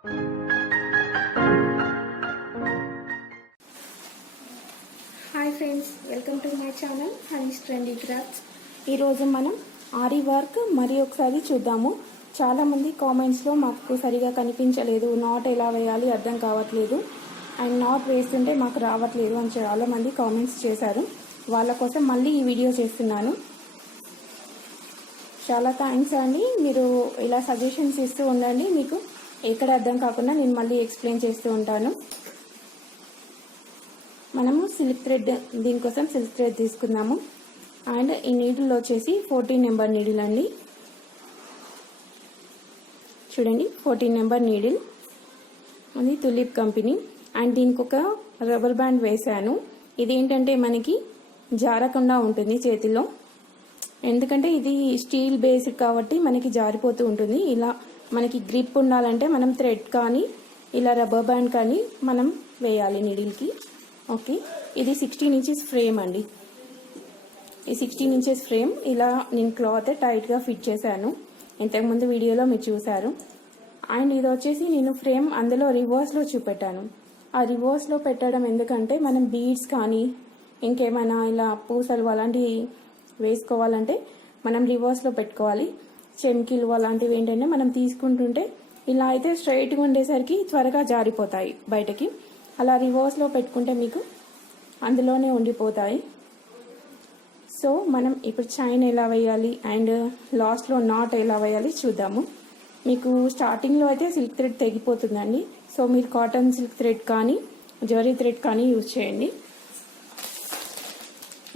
Hi friends, welcome to my channel Honey's trendy crafts. ఈరోజు మనం ఆరి work మరి ఒకసారి చూద్దాము. చాలామంది కామెంట్స్లో మాకు సరిగా కనిపించలేదు, నాట్ ఎలా వేయాలి అర్థం కావట్లేదు, అండ్ నాట్ వేస్తుంటే మాకు రావట్లేదు అని చాలామంది కామెంట్స్ చేశారు. వాళ్ళ కోసం మళ్ళీ ఈ వీడియో చేస్తున్నాను. చాలా థ్యాంక్స్ అండి. మీరు ఇలా సజెషన్స్ ఇస్తూ ఉండండి. మీకు ఎక్కడ అర్థం కాకుండా నేను మళ్ళీ ఎక్స్ప్లెయిన్ చేస్తూ ఉంటాను. మనము సిల్క్ థ్రెడ్, దీనికోసం సిల్క్ థ్రెడ్ తీసుకుందాము. అండ్ ఈ నీడిల్ వచ్చేసి 14 నెంబర్ నీడిల్ అండి. చూడండి, 14 నెంబర్ నీడిల్, అది తులిప్ కంపెనీ. అండ్ దీనికి ఒక రబ్బర్ బ్యాండ్ వేసాను. ఇదేంటంటే మనకి జారకుండా ఉంటుంది చేతిలో, ఎందుకంటే ఇది స్టీల్ బేస్డ్ కాబట్టి మనకి జారిపోతూ ఉంటుంది. ఇలా మనకి గ్రిప్ ఉండాలంటే మనం థ్రెడ్ కానీ ఇలా రబ్బర్ బ్యాండ్ కానీ మనం వేయాలి నీడిల్కి. ఓకే, ఇది 16 ఇంచెస్ ఫ్రేమ్ అండి. ఈ 16 ఇంచెస్ ఫ్రేమ్ ఇలా నేను క్లాత్ టైట్గా ఫిట్ చేశాను. ఇంతకుముందు వీడియోలో మీరు చూసారు. అండ్ ఇది వచ్చేసి నేను ఫ్రేమ్ అందులో రివర్స్లో చూపెట్టాను. ఆ రివర్స్లో పెట్టడం ఎందుకంటే మనం బీడ్స్ కానీ ఇంకేమైనా ఇలా పూసలు అలాంటివి వేసుకోవాలంటే మనం రివర్స్లో పెట్టుకోవాలి. చెమ్కీలు అలాంటివి ఏంటంటే మనం తీసుకుంటుంటే ఇలా అయితే స్ట్రైట్గా ఉండేసరికి త్వరగా జారిపోతాయి బయటకి. అలా రివర్స్లో పెట్టుకుంటే మీకు అందులోనే ఉండిపోతాయి. సో మనం ఇప్పుడు చైన్ ఎలా వేయాలి అండ్ లాస్ట్లో నాట్ ఎలా వేయాలి చూద్దాము. మీకు స్టార్టింగ్లో అయితే సిల్క్ థ్రెడ్ తెగిపోతుందండి. సో మీరు కాటన్ సిల్క్ థ్రెడ్ కానీ జరీ థ్రెడ్ కానీ యూజ్ చేయండి.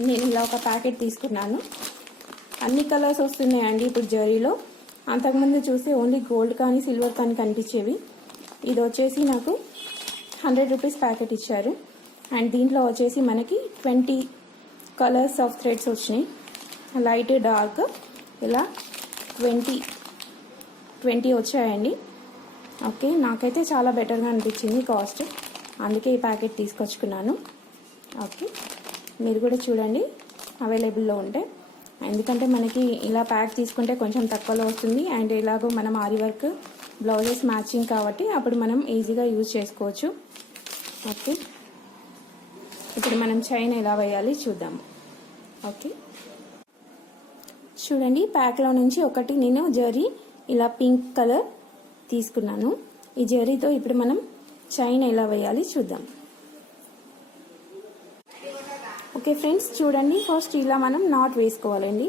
నేను ఇలా ఒక ప్యాకెట్ తీసుకున్నాను. అన్ని కలర్స్ వస్తున్నాయండి ఇప్పుడు జరీలో. అంతకుముందు చూస్తే ఓన్లీ గోల్డ్ కానీ సిల్వర్ కానీ కనిపించేవి. ఇది వచ్చేసి నాకు 100 రూపీస్ ప్యాకెట్ ఇచ్చారు. అండ్ దీంట్లో వచ్చేసి మనకి 20 కలర్స్ ఆఫ్ థ్రెడ్స్ వచ్చినాయి. లైట్, డార్క్ ఇలా 20 వచ్చాయండి. ఓకే, నాకైతే చాలా బెటర్గా అనిపించింది కాస్ట్, అందుకే ఈ ప్యాకెట్ తీసుకొచ్చుకున్నాను. ఓకే, మీరు కూడా చూడండి అవైలబుల్లో ఉంటే, ఎందుకంటే మనకి ఇలా ప్యాక్ తీసుకుంటే కొంచెం తక్కువలో వస్తుంది. అండ్ ఇలాగో మనం ఆరి వర్క్ బ్లౌజెస్ మ్యాచింగ్ కాబట్టి అప్పుడు మనం ఈజీగా యూజ్ చేసుకోవచ్చు. ఓకే, ఇప్పుడు మనం చైన్ ఎలా వేయాలి చూద్దాము. ఓకే, చూడండి, ప్యాక్లో నుంచి ఒకటి నేను జరీ ఇలా పింక్ కలర్ తీసుకున్నాను. ఈ జరీతో ఇప్పుడు మనం చైన్ ఎలా వేయాలి చూద్దాం. ఓకే ఫ్రెండ్స్, చూడండి, ఫస్ట్ ఇలా మనం నాట్ వేసుకోవాలండి.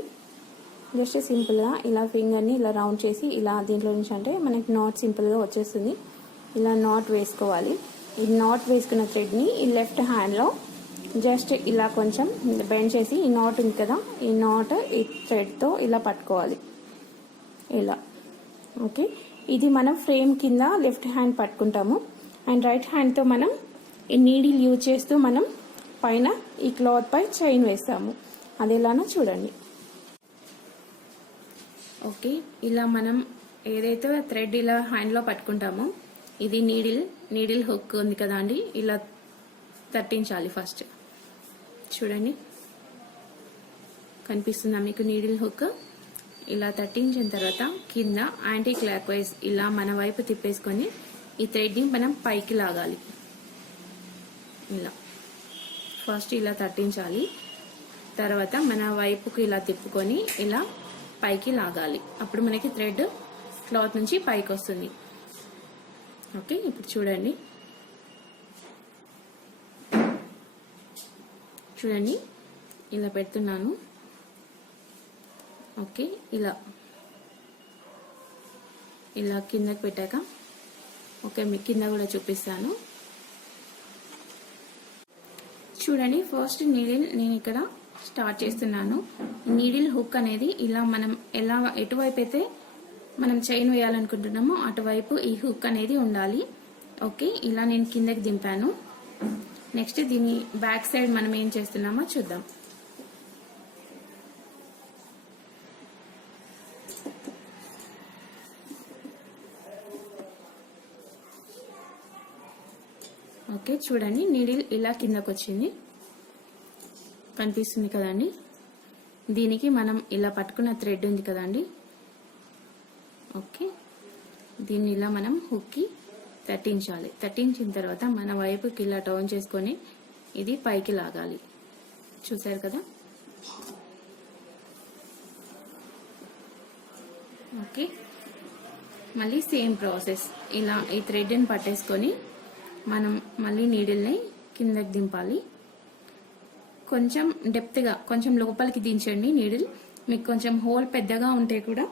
జస్ట్ సింపుల్గా ఇలా ఫింగర్ని ఇలా రౌండ్ చేసి ఇలా దీంట్లో నుంచి అంటే మనకి నాట్ సింపుల్గా వచ్చేస్తుంది. ఇలా నాట్ వేసుకోవాలి. ఈ నాట్ వేసుకున్న థ్రెడ్ని ఈ లెఫ్ట్ హ్యాండ్లో జస్ట్ ఇలా కొంచెం బెండ్ చేసి, ఈ నాట్ ఉంది కదా, ఈ నాట్ ఈ థ్రెడ్తో ఇలా పట్టుకోవాలి ఇలా. ఓకే, ఇది మనం ఫ్రేమ్ కింద లెఫ్ట్ హ్యాండ్ పట్టుకుంటాము. అండ్ రైట్ హ్యాండ్తో మనం ఈ నీడిల్ యూజ్ చేస్తూ మనం పైన ఈ క్లాత్ పై చైన్ వేస్తాము. అది ఎలానో చూడండి. ఓకే, ఇలా మనం ఏదైతే థ్రెడ్ ఇలా హ్యాండ్లో పట్టుకుంటామో, ఇది నీడిల్ హుక్ ఉంది కదా అండి, ఇలా తట్టించాలి. ఫస్ట్ చూడండి, కనిపిస్తుందా మీకు నీడిల్ హుక్? ఇలా తట్టించిన తర్వాత కింద యాంటీ క్లాక్ వైజ్ ఇలా మన వైపు తిప్పేసుకొని ఈ థ్రెడ్ని మనం పైకి లాగాలి. ఇలా ఫస్ట్ ఇలా తట్టించాలి, తర్వాత మన వైపుకి ఇలా తిప్పుకొని ఇలా పైకి లాగాలి. అప్పుడు మనకి థ్రెడ్ క్లాత్ నుంచి పైకి వస్తుంది. ఓకే, ఇప్పుడు చూడండి ఇలా పెడుతున్నాను. ఓకే, ఇలా కిందకి పెట్టాక, ఓకే మీ కింద కూడా చూపిస్తాను. చూడండి, ఫస్ట్ నీడిల్ నేను ఇక్కడ స్టార్ట్ చేస్తున్నాను. నీడిల్ హుక్ అనేది ఇలా మనం ఎటువైపు అయితే మనం చైన్ వేయాలనుకుంటున్నామో అటువైపు ఈ హుక్ అనేది ఉండాలి. ఓకే, ఇలా నేను కిందకి దింపాను. నెక్స్ట్ దీని బ్యాక్ సైడ్ మనం ఏం చేస్తున్నామో చూద్దాం. ఓకే, చూడండి, నీడిల్ ఇలా కిందకు వచ్చింది, కనిపిస్తుంది కదండి. దీనికి మనం ఇలా పట్టుకున్న థ్రెడ్ ఉంది కదండి. ఓకే, దీన్ని ఇలా మనం హుక్కి తట్టించాలి. తట్టించిన తర్వాత మన వైపుకి ఇలా టర్న్ చేసుకొని ఇది పైకి లాగాలి. చూసారు కదా. ఓకే, మళ్ళీ సేమ్ ప్రాసెస్. ఇలా ఈ థ్రెడ్ని పట్టేసుకొని మనం మళ్ళీ నీడిల్ని కిందకి దింపాలి. కొంచెం డెప్త్గా, కొంచెం లోపలికి దించండి నీడిల్. మీకు కొంచెం హోల్ పెద్దగా ఉంటే కూడా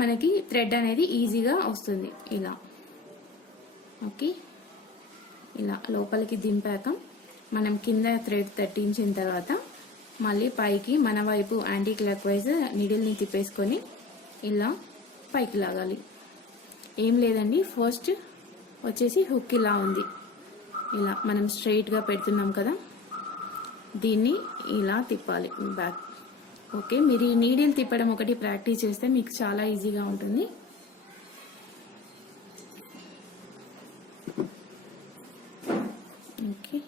మనకి థ్రెడ్ అనేది ఈజీగా వస్తుంది. ఇలా ఓకే, ఇలా లోపలికి దింపాక మనం కింద థ్రెడ్ తట్టించిన తర్వాత మళ్ళీ పైకి మన వైపు యాంటీ క్లాక్ వైజ్ నీడిల్ని తిప్పేసుకొని ఇలా పైకి లాగాలి. ఏం లేదండి, ఫస్ట్ వచ్చేసి హుక్ ఇలా ఉంది, ఇలా మనం స్ట్రైట్గా పెడుతున్నాం కదా, దీన్ని ఇలా తిప్పాలి బ్యాక్. ఓకే, మీరు ఈ నీడిల్ తిప్పడం ఒకటి ప్రాక్టీస్ చేస్తే మీకు చాలా ఈజీగా ఉంటుంది. ఓకే,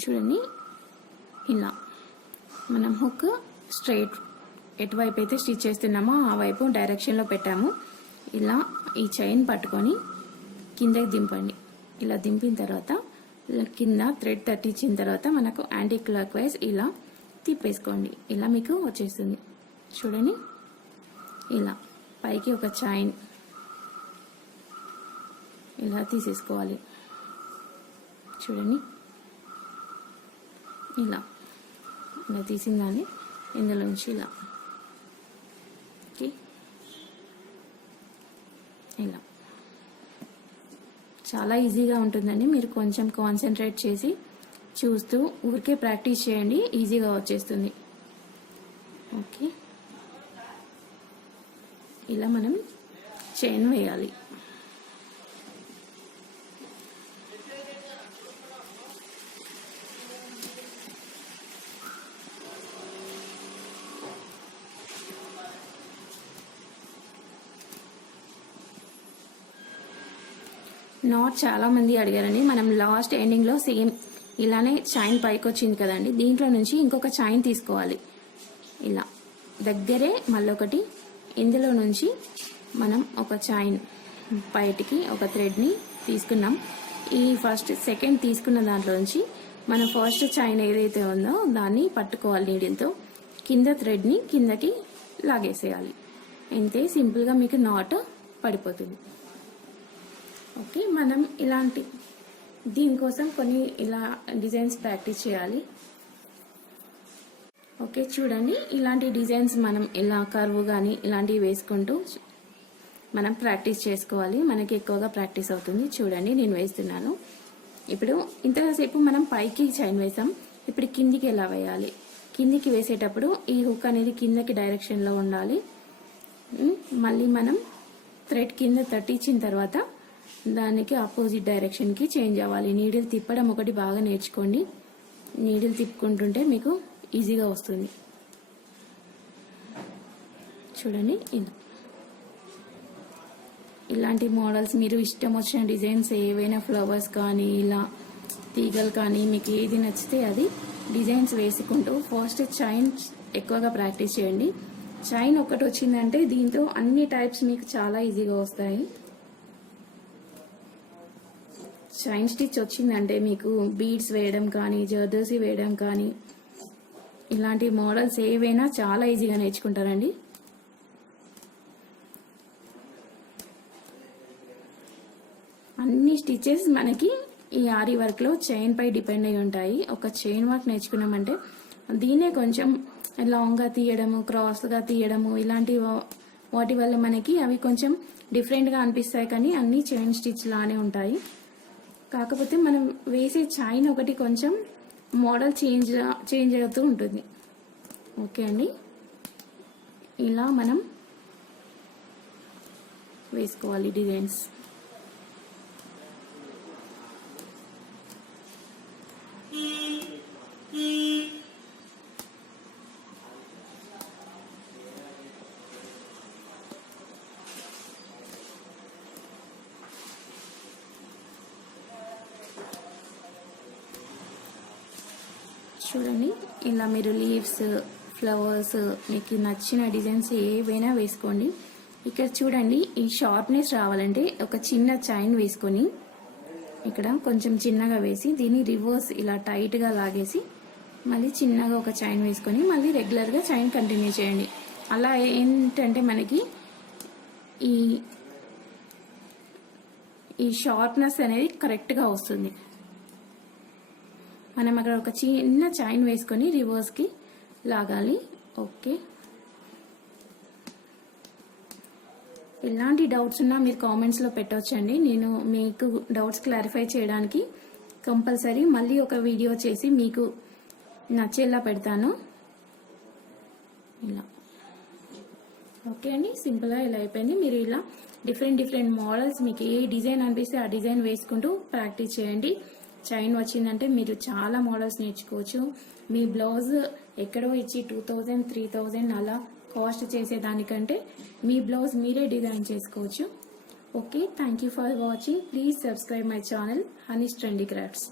చూడండి ఇలా మనం హుక్ స్ట్రైట్ ఎటువైపు అయితే స్టిచ్ చేస్తున్నామో ఆ వైపు డైరెక్షన్లో పెట్టాము. ఇలా ఈ చైన్ పట్టుకొని కిందకి దింపండి. ఇలా దింపిన తర్వాత కింద థ్రెడ్ తట్టించిన తర్వాత మనకు యాంటీ క్లాక్ వైజ్ ఇలా తిప్పేసుకోండి. ఇలా మీకు వచ్చేస్తుంది. చూడండి, ఇలా పైకి ఒక చైన్ ఇలా తీసేసుకోవాలి. చూడండి, ఇలా ఇలా తీసిన దాన్ని ఇందులోంచి ఇలా ఇలా చాలా ఈజీగా ఉంటుందండి. మీరు కొంచెం కాన్సన్ట్రేట్ చేసి చూస్తూ ఊరికే ప్రాక్టీస్ చేయండి, ఈజీగా వచ్చేస్తుంది. ఓకే, ఇలా మనం చైన్ వేయాలి. నాట్ చాలా మంది అడిగారండి. మనం లాస్ట్ ఎండింగ్ లో సేమ్ ఇలానే చైన్ పైకి వచ్చింది కదండి, దీంట్లో నుంచి ఇంకొక చైన్ తీసుకోవాలి. ఇలా దగ్గరే మళ్ళొకటి, ఇందులో నుంచి మనం ఒక చైన్ బయటికి ఒక థ్రెడ్ని తీసుకున్నాం. ఈ ఫస్ట్ సెకండ్ తీసుకున్న దాంట్లో నుంచి మనం ఫస్ట్ చైన్ ఏదైతే ఉందో దాన్ని పట్టుకోవాలి నీడిల్తో, కింద థ్రెడ్ని కిందకి లాగేసేయాలి. అంతే, సింపుల్గా మీకు నాట్ పడిపోతుంది. ఓకే, మనం ఇలాంటి దీనికోసం కొన్ని ఇలా డిజైన్స్ ప్రాక్టీస్ చేయాలి. ఓకే, చూడండి, ఇలాంటి డిజైన్స్ మనం ఇలా కర్వ్ కానీ ఇలాంటివి వేసుకుంటూ మనం ప్రాక్టీస్ చేసుకోవాలి. మనకి ఎక్కువగా ప్రాక్టీస్ అవుతుంది. చూడండి, నేను వేస్తున్నాను. ఇప్పుడు ఇంతసేపు మనం పైకి చైన్ వేసాం, ఇప్పుడు కిందికి ఎలా వేయాలి. కిందికి వేసేటప్పుడు ఈ హుక్ అనేది కిందకి డైరెక్షన్లో ఉండాలి. మళ్ళీ మనం థ్రెడ్ కింద తట్టించిన తర్వాత దానికి ఆపోజిట్ డైరెక్షన్కి చేంజ్ అవ్వాలి. నీడిల్ తిప్పడం ఒకటి బాగా నేర్చుకోండి. నీడిల్ తిప్పుకుంటుంటే మీకు ఈజీగా వస్తుంది. చూడండి, ఇలాంటి మోడల్స్ మీరు ఇష్టం వచ్చిన డిజైన్స్ ఏవైనా ఫ్లవర్స్ కానీ ఇలా తీగలు కానీ మీకు ఏది నచ్చితే అది డిజైన్స్ వేసుకుంటూ ఫస్ట్ చైన్ ఎక్కువగా ప్రాక్టీస్ చేయండి. చైన్ ఒకటి వచ్చిందంటే దీంతో అన్ని టైప్స్ మీకు చాలా ఈజీగా వస్తాయి. చైన్ స్టిచ్ వచ్చిందంటే మీకు బీడ్స్ వేయడం కానీ జర్దోసి వేయడం కానీ ఇలాంటి మోడల్స్ ఏవైనా చాలా ఈజీగా నేర్చుకుంటారండి. అన్ని స్టిచెస్ మనకి ఈ ఆరి వర్క్లో చైన్ పై డిపెండ్ అయి ఉంటాయి. ఒక చైన్ వర్క్ నేర్చుకున్నామంటే దీన్నే కొంచెం లాంగ్గా తీయడము, క్రాస్గా తీయడము ఇలాంటి వాటి వల్ల మనకి అవి కొంచెం డిఫరెంట్గా అనిపిస్తాయి. కానీ అన్ని చైన్ స్టిచ్ లానే ఉంటాయి. కాకపోతే మనం వేసే చైన్ ఒకటి కొంచెం మోడల్ చేంజ్ అవుతూ ఉంటుంది. ఓకే అండి, ఇలా మనం వేసుకోవాలి డిజైన్స్. చూడండి, ఇలా మీరు లీవ్స్, ఫ్లవర్స్ మీకు నచ్చిన డిజైన్స్ ఏవైనా వేసుకోండి. ఇక్కడ చూడండి, ఈ షార్ప్నెస్ రావాలంటే ఒక చిన్న చైన్ వేసుకొని ఇక్కడ కొంచెం చిన్నగా వేసి దీన్ని రివర్స్ ఇలా టైట్గా లాగేసి మళ్ళీ చిన్నగా ఒక చైన్ వేసుకొని మళ్ళీ రెగ్యులర్గా చైన్ కంటిన్యూ చేయండి. అలా ఏంటంటే మనకి ఈ షార్ప్నెస్ అనేది కరెక్ట్గా వస్తుంది. మనం అక్కడ ఒక చిన్న చైన్ వేసుకొని రివర్స్కి లాగాలి. ఓకే, ఎలాంటి డౌట్స్ ఉన్నా మీరు కామెంట్స్లో పెట్టవచ్చండి. నేను మీకు డౌట్స్ క్లారిఫై చేయడానికి కంపల్సరీ మళ్ళీ ఒక వీడియో చేసి మీకు నచ్చేలా పెడతాను. ఇలా ఓకే అండి, సింపుల్గా ఇలా అయిపోయింది. మీరు ఇలా డిఫరెంట్ మోడల్స్ మీకు ఏ డిజైన్ అనిపిస్తే ఆ డిజైన్ వేసుకుంటూ ప్రాక్టీస్ చేయండి. చైన్ వచ్చిందంటే మీరు చాలా మోడల్స్ నేర్చుకోవచ్చు. మీ బ్లౌజ్ ఎక్కడో ఇచ్చి 2000, 3000 అలా కాస్ట్ చేసేదానికంటే మీ బ్లౌజ్ మీరే డిజైన్ చేసుకోవచ్చు. Okay, thank you for watching. Please subscribe my channel Honey's trendy crafts.